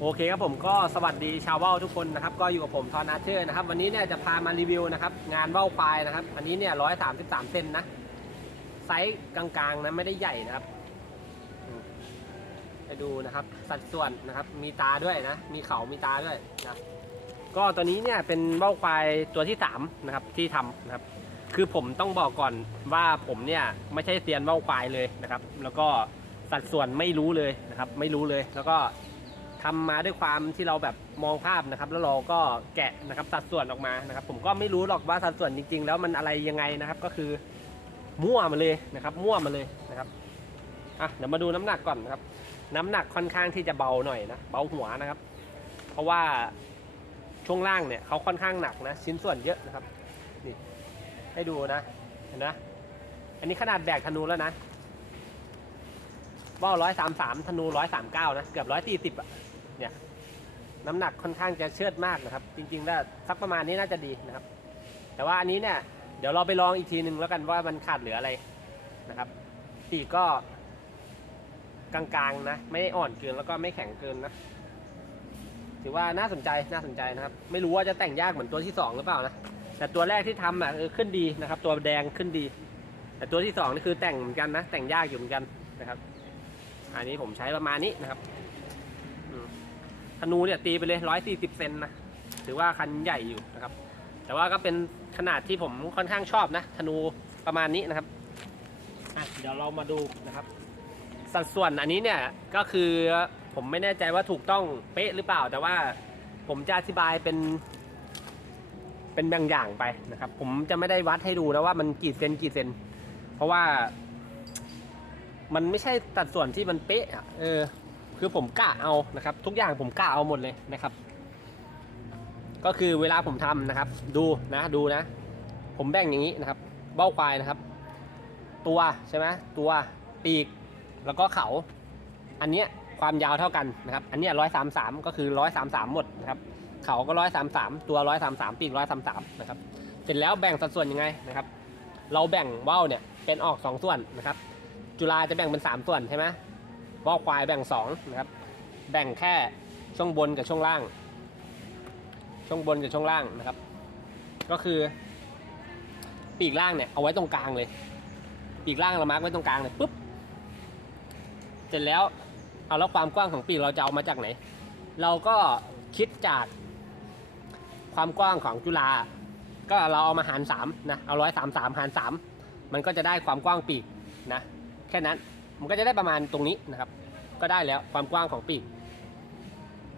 โอเคครับผมก็สวัสดีชาวว่าวทุกคนนะครับก็อยู่กับผมทอนอาเชอร์นะครับวันนี้เนี่ยจะพามารีวิวนะครับงานว่าวควายนะครับอันนี้เนี่ยร้อยสามสิบสามเซนนะไซส์กลางๆนะไม่ได้ใหญ่นะครับไปดูนะครับสัดส่วนนะครับมีตาด้วยนะมีเขามีตาด้วยนะก็ตัวนี้เนี่ยเป็นว่าวควายตัวที่สามนะครับที่ทำนะครับคือผมต้องบอกก่อนว่าผมเนี่ยไม่ใช่เซียนว่าวควายเลยนะครับ แล้วก็สัดส่วนไม่รู้เลยนะครับไม่รู้เลยแล้วก็ ทำมาด้วยความที่เราแบบมองภาพนะครับ แล้วเราก็แกะนะครับสัดส่วนออกมานะครับ ผมก็ไม่รู้หรอกว่าสัดส่วนจริง ๆ แล้วมันอะไรยังไงนะครับ ก็คือมั่วมาเลยนะครับ มั่วมาเลยนะครับอะเดี๋ยวมาดูน้ำหนักก่อนนะครับ น้ำหนักค่อนข้างที่จะเบาหน่อยนะเบาหัวนะครับ เพราะว่าช่วงล่างเนี่ยเขาค่อนข้างหนักนะ ชิ้นส่วนเยอะนะครับนี่ให้ดูนะเห็นนะอันนี้ขนาดแบกธนูแล้วนะว่าวร้อยสามสามธนูร้อยสามเก้านะ เกือบร้อยสี่สิบอะ เนี่ยน้ำหนักค่อนข้างจะเชิดมากนะครับ จริงๆแล้วสักประมาณนี้น่าจะดีนะครับ แต่ว่าอันนี้เนี่ยเดี๋ยวเราไปลองอีกทีหนึ่งแล้วกันว่ามันขาดเหลืออะไรนะครับปีกก็กลางๆนะไม่อ่อนเกินแล้วก็ไม่แข็งเกินนะถือว่าน่าสนใจน่าสนใจนะครับ ไม่รู้ว่าจะแต่งยากเหมือนตัวที่สองหรือเปล่านะแต่ตัวแรกที่ทำอะเออขึ้นดีนะครับ ตัวแดงขึ้นดี แต่ตัวที่สองนี่คือแต่งเหมือนกันนะแต่งยากอยู่เหมือนกันนะครับ อันนี้ผมใช้ประมาณนี้นะครับอืม นูเนี่ยตีไปเลยร้อยสี่สิบเซนนะ ถือว่าคันใหญ่อยู่นะครับ แต่ว่าก็เป็นขนาดที่ผมค่อนข้างชอบนะธนูประมาณนี้นะครับเดี๋ยวเรามาดูนะครับ สัดส่วนอันนี้เนี่ยก็คือผมไม่แน่ใจว่าถูกต้องเป๊ะหรือเปล่า แต่ว่าผมจะอธิบายเป็น เป็นบางอย่างไปนะครับ ผมจะไม่ได้วัดให้ดูนะว่ามันกี่เซนกี่เซน เพราะว่า มันไม่ใช่สัดส่วนที่มันเป๊ะอะเออ คือผมกะเอานะครับ ทุกอย่างผมกะเอาหมดเลยนะครับ ก็คือเวลาผมทำนะครับ ดูนะดูนะ ผมแบ่งอย่างนี้นะครับ เบ้าควายนะครับ ตัวใช่ไหมตัวปีกแล้วก็เขา อันเนี้ยความยาวเท่ากันนะครับ อันเนี้ยร้อยสามสามก็คือร้อยสามสามหมดนะครับ เขาก็ร้อยสามสามตัวร้อยสามสามปีกร้อยสามสามนะครับ เสร็จแล้วแบ่งสัดส่วนยังไงนะครับ เราแบ่งว่าวเนี่ยเป็นออกสองส่วนนะครับ จุฬาจะแบ่งเป็นสามส่วนใช่ไหม ว่าควายแบ่งสองนะครับแบ่งแค่ช่วงบนกับช่วงล่าง ช่วงบนกับช่วงล่างนะครับ ก็คือ ปีกล่างเนี่ยเอาไว้ตรงกลางเลย ปีกล่างเรามาร์กไว้ตรงกลางเลยปุ๊บเสร็จแล้วเอาแล้วความกว้างของปีกเราจะเอามาจากไหน เราก็คิดจากความกว้างของจุฬาก็เราเอามาหารสามนะเอาร้อยสามสามหารสามมันก็จะได้ความกว้างปีกนะแค่นั้น มันก็จะได้ประมาณตรงนี้นะครับ ก็ได้แล้วความกว้างของปีก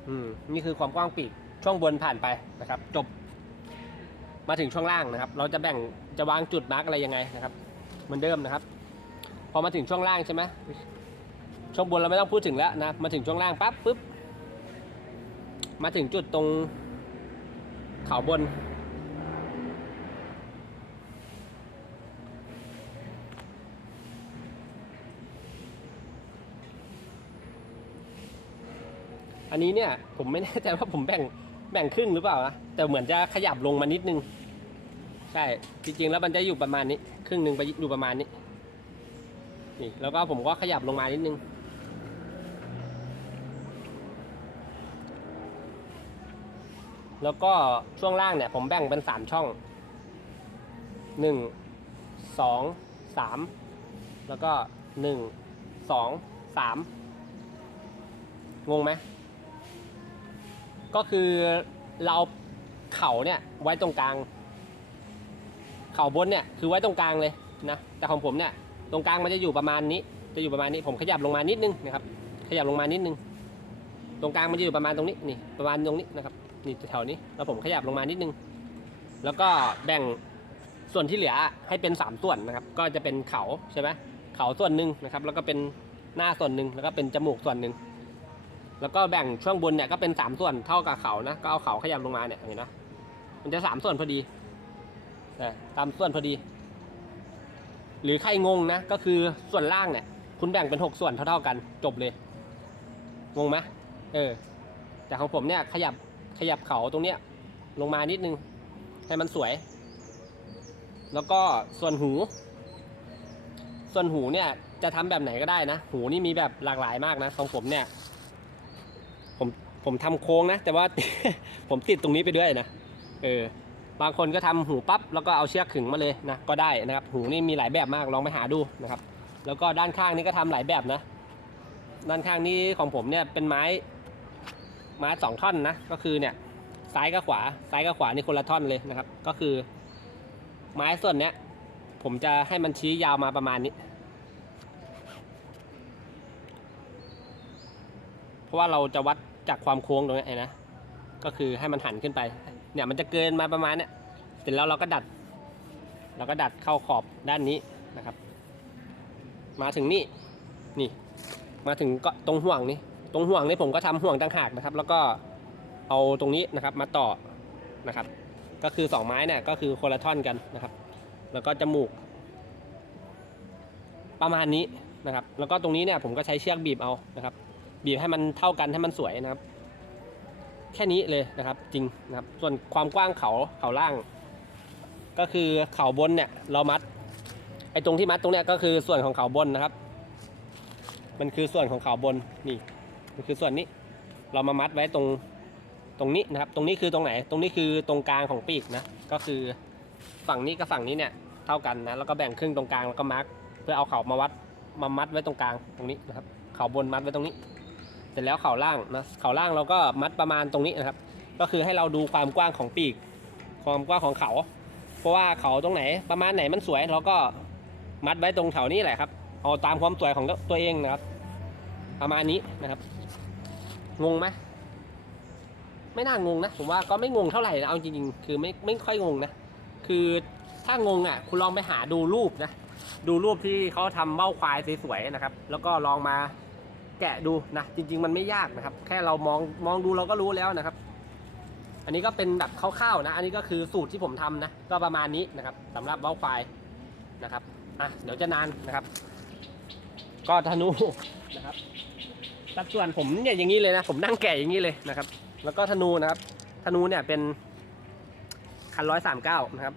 อืมนี่คือความกว้างปีกช่วงบนผ่านไปนะครับ จบ มาถึงช่วงล่างนะครับ เราจะแบ่งจะวางจุดมาร์กอะไรยังไงนะครับเหมือนเดิมนะครับ พอมาถึงช่วงล่างใช่ไหมช่วงบนเราไม่ต้องพูดถึงแล้วนะมาถึงช่วงล่างปั๊บปุ๊บมาถึงจุดตรงเขาบน อันนี้เนี่ยผมไม่แน่ใจว่าผมแบ่งแบ่งครึ่งหรือเปล่านะแต่เหมือนจะขยับลงมานิดนึง ใช่จริงๆแล้วมันจะอยู่ประมาณนี้ ครึ่งหนึ่งไปอยู่ประมาณนี้นี่แล้วก็ผมก็ขยับลงมานิดนึงแล้วก็ช่วงล่างเนี่ยผมแบ่งเป็นสามช่องหนึ่งสองสามแล้วก็หนึ่งสองสามงงไหม ก็คือเราเข่าเนี่ยไว้ตรงกลาง เข่าบนเนี่ยคือไว้ตรงกลางเลยนะแต่ของผมเนี่ยตรงกลางมันจะอยู่ประมาณนี้ จะอยู่ประมาณนี้ผมขยับลงมานิดนึงนะครับ ขยับลงมานิดนึง ตรงกลางมันจะอยู่ประมาณตรงนี้นี่ประมาณตรงนี้นะครับนี่แถวนี้แล้วผมขยับลงมานิดนึง แล้วก็แบ่งส่วนที่เหลือให้เป็นสามส่วนนะครับ ก็จะเป็นเขาใช่ไหมเขาส่วนหนึ่งนะครับ แล้วก็เป็นหน้าส่วนหนึ่งแล้วก็เป็นจมูกส่วนหนึ่ง แล้วก็แบ่งช่วงบนเนี่ยก็เป็นสามส่วนเท่ากับเขานะก็เอาเขาขยับลงมาเนี่ยเห็นนะมันจะสามส่วนพอดีนะตามส่วนพอดี หรือใครงงนะก็คือส่วนล่างเนี่ย คุณแบ่งเป็นหกส่วนเท่าๆกันจบเลย งงไหมเออแต่ของผมเนี่ยขยับขยับเขาตรงเนี้ยลงมานิดนึง ให้มันสวย แล้วก็ส่วนหู ส่วนหูเนี่ยจะทำแบบไหนก็ได้นะ หูนี่มีแบบหลากหลายมากนะของผมเนี่ย ผมผมทำโค้งนะ แต่ว่า ผมติดตรงนี้ไปด้วยนะเออบางคนก็ทำหูปั๊บแล้วก็เอาเชือกขึงมาเลยนะก็ได้นะครับ หูนี่มีหลายแบบมากลองไปหาดูนะครับ แล้วก็ด้านข้างนี่ก็ทำหลายแบบนะ ด้านข้างนี้ของผมเนี่ยเป็นไม้ไม้สองท่อนนะก็คือเนี่ยซ้ายกับขวาซ้ายกับขวานี่คนละท่อนเลยนะครับ ก็คือ ไม้ส่วนเนี้ยผมจะให้มันชี้ยาวมาประมาณนี้ เพราะว่าเราจะวัด จากความโค้งตรงนี้นนะก็คือให้มันหันขึ้นไป เนี่ยมันจะเกินมาประมาณเนี้ยเสร็จแล้วเราก็ดัด เราก็ดัดเข้าขอบด้านนี้นะครับ มาถึงนี่นี่ มาถึงก็ตรงห่วงนี้ตรงห่วงนี้ผมก็ทำห่วงต่างหากนะครับ แล้วก็เอาตรงนี้นะครับมาต่อนะครับ ก็คือสองไม้เนี่ยก็คือคนละท่อนกันนะครับ แล้วก็จมูก ประมาณนี้นะครับ แล้วก็ตรงนี้เนี่ยผมก็ใช้เชือกบีบเอานะครับ บีบให้มันเท่ากันให้มันสวยนะครับ แค่นี้เลยนะครับ จริงนะครับ ส่วนความกว้างเขาเขาล่าง ก็คือเขาบนเนี่ย เรามัดไอ้ตรงที่มัดตรงเนี้ยก็คือส่วนของเขาบนนะครับ มันคือส่วนของเขาบนนี่มันคือส่วนนี้ เรามามัดไว้ตรงตรงนี้นะครับ ตรงนี้คือตรงไหน ตรงนี้คือตรงกลางของปีกนะ ก็คือฝั่งนี้กับฝั่งนี้เนี่ยเท่ากันนะ แล้วก็แบ่งครึ่งตรงกลางแล้วก็มาร์กเพื่อเอาเขามาวัดมามัดไว้ตรงกลางตรงนี้นะครับ เขาบนมัดไว้ตรงนี้ สร็จแล้วเขาล่างนะเขาล่างเราก็มัดประมาณตรงนี้นะครับ ก็คือให้เราดูความกว้างของปีก ความกว้างของเขา เพราะว่าเขาตรงไหนประมาณไหนมันสวยเราก็มัดไว้ตรงแถวนี้แหละครับ เอาตามความสวยของตัวเองนะครับ ประมาณนี้นะครับ งงไหมไม่น่างงนะผมว่าก็ไม่งงเท่าไหร่นะเอาจริงๆคือไม่ไม่ค่อยงงนะคือถ้างงอะ คุณลองไปหาดูรูปนะดูรูปที่เขาทำเบ้าควายสวยๆนะครับ แล้วก็ลองมา แกะดูนะจริง ๆ มันไม่ยากนะครับ แค่เรามองมองดูเราก็รู้แล้วนะครับ อันนี้ก็เป็นแบบคร่าวๆนะ อันนี้ก็คือสูตรที่ผมทำนะ ก็ประมาณนี้นะครับสำหรับเบ้าควายนะครับอะเดี๋ยวจะนานนะครับ ก็ธนูนะครับสัดส่วนผมเนี่ยอย่างนี้เลยนะ ผมนั่งแกะอย่างนี้เลยนะครับ แล้วก็ธนูนะครับ ธนูเนี่ยเป็นคันร้อยสามเก้านะครับ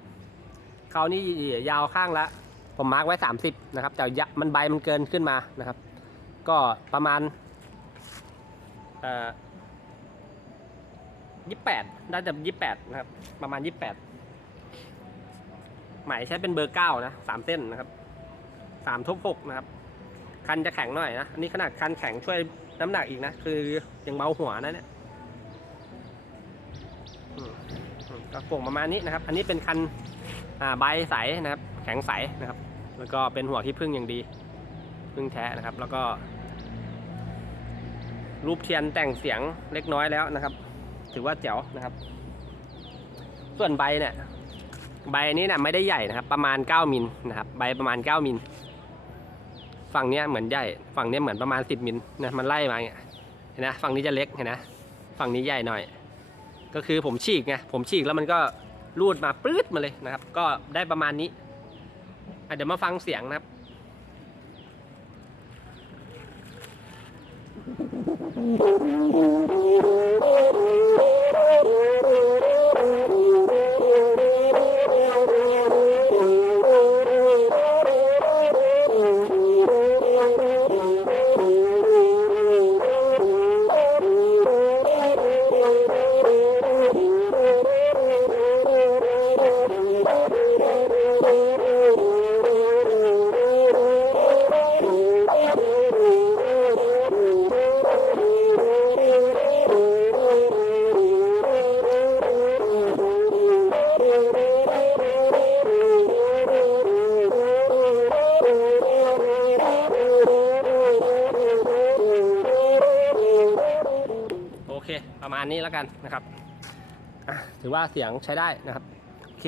เขานี่ยาวข้างละ ผมมาร์กไว้30นะครับ แต่ยะมันใบมันเกินขึ้นมานะครับ ก็ประมาณเอ่อยี่แปดน่าจะยี่แปดนะครับ ประมาณยี่แปดไหมใช้เป็นเบอร์เก้านะสามเส้นนะครับสามทุบหกนะครับ คันจะแข็งหน่อยนะ อันนี้ขนาดคันแข็งช่วยน้ำหนักอีกนะ คือยังเบาหัวนะเนี่ยก็โก่งประมาณนี้นะครับ อันนี้เป็นคันใบใสนะครับ แข็งใสนะครับ แล้วก็เป็นหัวที่พึ่งอย่างดี พึ่งแท้นะครับ แล้วก็ รูปเทียนแต่งเสียงเล็กน้อยแล้วนะครับ ถือว่าแจ๋วนะครับ ส่วนใบเนี่ยใบนี้เนี่ยไม่ได้ใหญ่นะครับ ประมาณ 9มิลนะครับ ใบประมาณ 9มิลฝั่งนี้เหมือนใหญ่ ฝั่งนี้เหมือนประมาณ 10มิลนะมันไล่มาอย่างเงี้ยเห็นนะฝั่งนี้จะเล็กเห็นนะฝั่งนี้ใหญ่หน่อย ก็คือผมฉีกไงผมฉีกแล้วมันก็รูดมาปื๊ดมาเลยนะครับ ก็ได้ประมาณนี้เดี๋ยวมาฟังเสียงนะครับ Thank you. ประมาณนี้แล้วกันนะครับถือว่าเสียงใช้ได้นะครับโอเค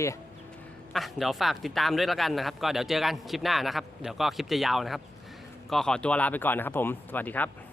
อะเดี๋ยวฝากติดตามด้วยแล้วกันนะครับ ก็เดี๋ยวเจอกันคลิปหน้านะครับ เดี๋ยวก็คลิปจะยาวนะครับ ก็ขอตัวลาไปก่อนนะครับผม สวัสดีครับ